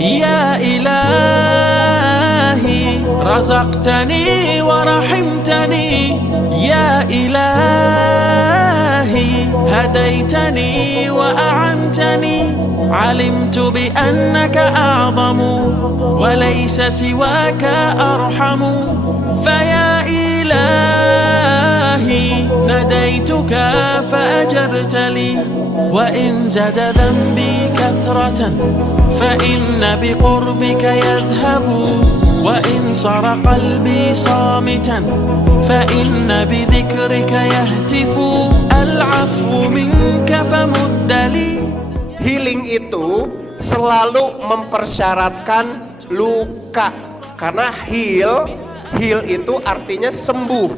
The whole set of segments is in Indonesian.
Ya ilahi razaqtani wa rahimtani, ya ilahi hadaitani wa a'antani, alimtu bi annaka a'zamu wa laysa siwaka arhamu, faya ilahi nadaituka fa-ajabta li, wa in zada dhanbi kathratan فإن بقربك يذهب، وإن صار قلبي صامتا فإن بذكرك يهتف، العفو منك فمد لي. Healing itu selalu mempersyaratkan luka, karena heal itu artinya sembuh.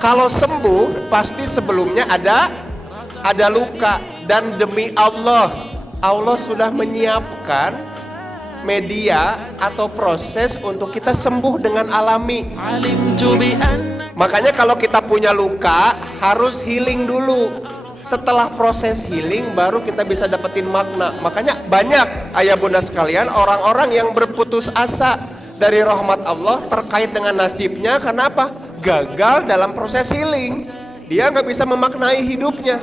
Kalau sembuh pasti sebelumnya ada luka, dan demi Allah sudah menyiapkan media atau proses untuk kita sembuh dengan alami. Makanya kalau kita punya luka harus healing dulu. Setelah proses healing baru kita bisa dapetin makna. Makanya banyak ayah bunda sekalian orang-orang yang berputus asa dari rahmat Allah terkait dengan nasibnya. Kenapa? Gagal dalam proses healing. Dia nggak bisa memaknai hidupnya.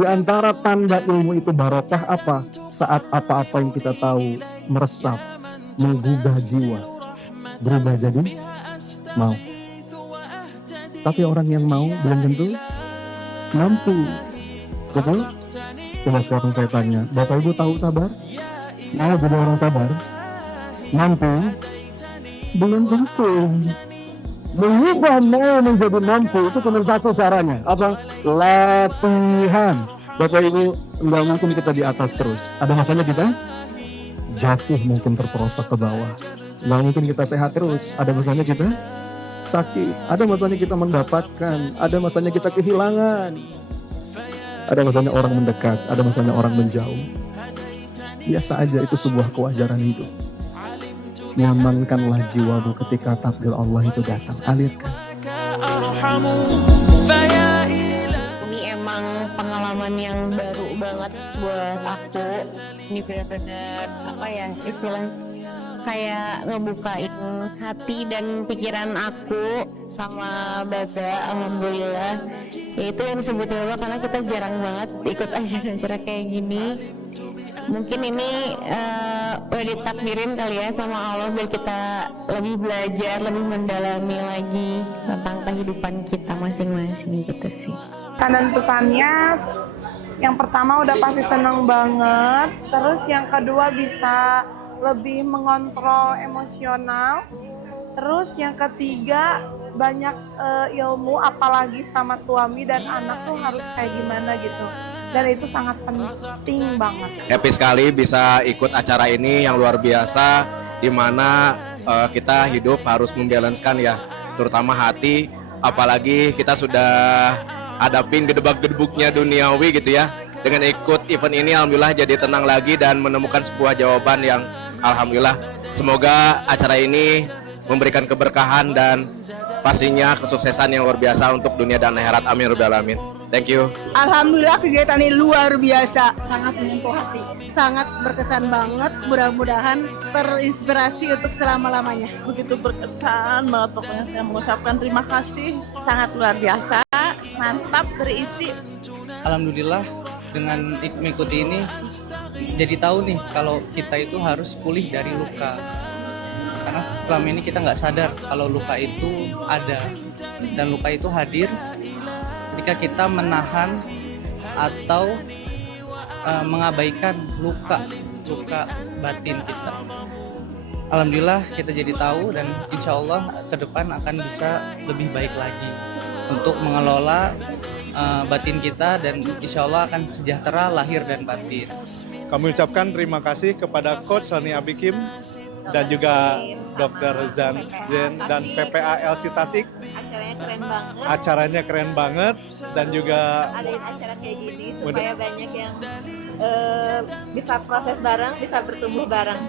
Di antara tanda ilmu itu barokah apa? Saat apa-apa yang kita tahu meresap, menggugah jiwa, berubah jadi mau. Tapi orang yang mau belum tentu mampu. Betul? Coba sekarang saya tanya, Bapak Ibu tahu sabar? Mau jadi orang sabar? Mampu? Belum tentu. Mengubah mau menjadi mampu itu cuma satu caranya. Apa? Latihan. Bapak Ibu, enggak mungkin kita di atas terus. Ada masanya kita jatuh, mungkin terperosok ke bawah. Enggak mungkin kita sehat terus. Ada masanya kita sakit. Ada masanya kita mendapatkan. Ada masanya kita kehilangan. Ada masanya orang mendekat. Ada masanya orang menjauh. Biasa aja, itu sebuah kewajaran hidup. Nyamankanlah jiwamu ketika takdir Allah itu datang. Alirkan. Ini emang pengalaman yang baru banget buat aku. Ini benar-benar apa ya, istilah kayak ngebukain hati dan pikiran aku sama Bapak. Alhamdulillah. Itu yang disebut Bapak karena kita jarang banget ikut acara-acara kayak gini. Mungkin ini udah ditakdirin kali ya sama Allah biar kita lebih belajar, lebih mendalami lagi tentang kehidupan kita masing-masing gitu sih. Dan pesannya yang pertama udah pasti seneng banget, terus yang kedua bisa lebih mengontrol emosional, terus yang ketiga banyak ilmu, apalagi sama suami dan anak tuh harus kayak gimana gitu. Dan itu sangat penting banget. Happy sekali bisa ikut acara ini yang luar biasa, di mana kita hidup harus membalanskan ya, terutama hati, apalagi kita sudah hadapin gedebak-gedebuknya duniawi gitu ya. Dengan ikut event ini alhamdulillah jadi tenang lagi dan menemukan sebuah jawaban yang alhamdulillah. Semoga acara ini memberikan keberkahan dan pastinya kesuksesan yang luar biasa untuk dunia dan akhirat. Amin rabbal alamin. Thank you. Alhamdulillah kegiatan ini luar biasa. Sangat menyentuh hati. Sangat berkesan banget. Mudah-mudahan terinspirasi untuk selama-lamanya. Begitu berkesan banget, pokoknya saya mengucapkan terima kasih. Sangat luar biasa, mantap, berisi. Alhamdulillah dengan mengikuti ini jadi tahu nih kalau kita itu harus pulih dari luka. Karena selama ini kita nggak sadar kalau luka itu ada dan luka itu hadir ketika kita menahan atau mengabaikan luka batin kita. Alhamdulillah kita jadi tahu dan insya Allah ke depan akan bisa lebih baik lagi untuk mengelola batin kita dan insya Allah akan sejahtera lahir dan batin. Kami ucapkan terima kasih kepada Coach Sony Abikim dan juga Dr. Zen dan PPA LC Tasik acaranya keren banget. Acaranya keren banget dan juga Adain acara kayak gini supaya banyak yang bisa proses bareng, bisa bertumbuh bareng.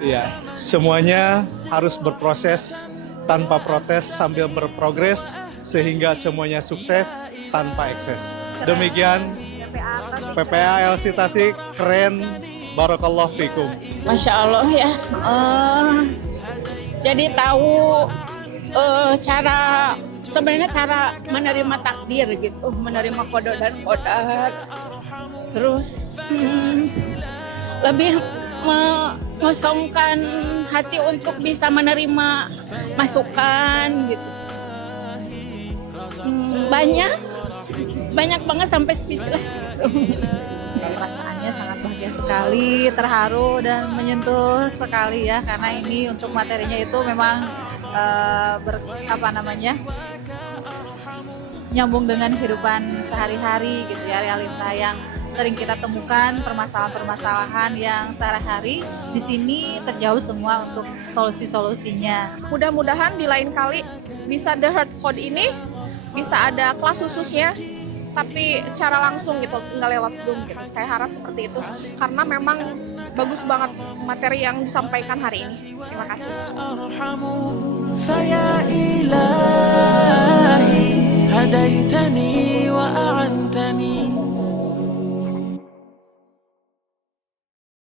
ya semuanya harus berproses tanpa protes sambil berprogres sehingga semuanya sukses tanpa ekses. Demikian PPA LC Tasik keren. Barakallahu fikum. Masya Allah ya. Jadi tahu sebenarnya cara menerima takdir gitu, menerima qada dan qadar. Terus lebih mengosongkan hati untuk bisa menerima masukan gitu. Banyak banget sampai speechless gitu. Perasaannya sangat bahagia sekali, terharu dan menyentuh sekali ya, karena ini untuk materinya itu memang nyambung dengan kehidupan sehari-hari gitu ya, realita yang sering kita temukan, permasalahan-permasalahan yang sehari-hari di sini terjauh semua untuk solusi-solusinya. Mudah-mudahan di lain kali bisa The Heart Code ini bisa ada kelas khususnya, tapi secara langsung gitu, nggak lewat Zoom gitu. Saya harap seperti itu, karena memang bagus banget materi yang disampaikan hari ini. Terima kasih.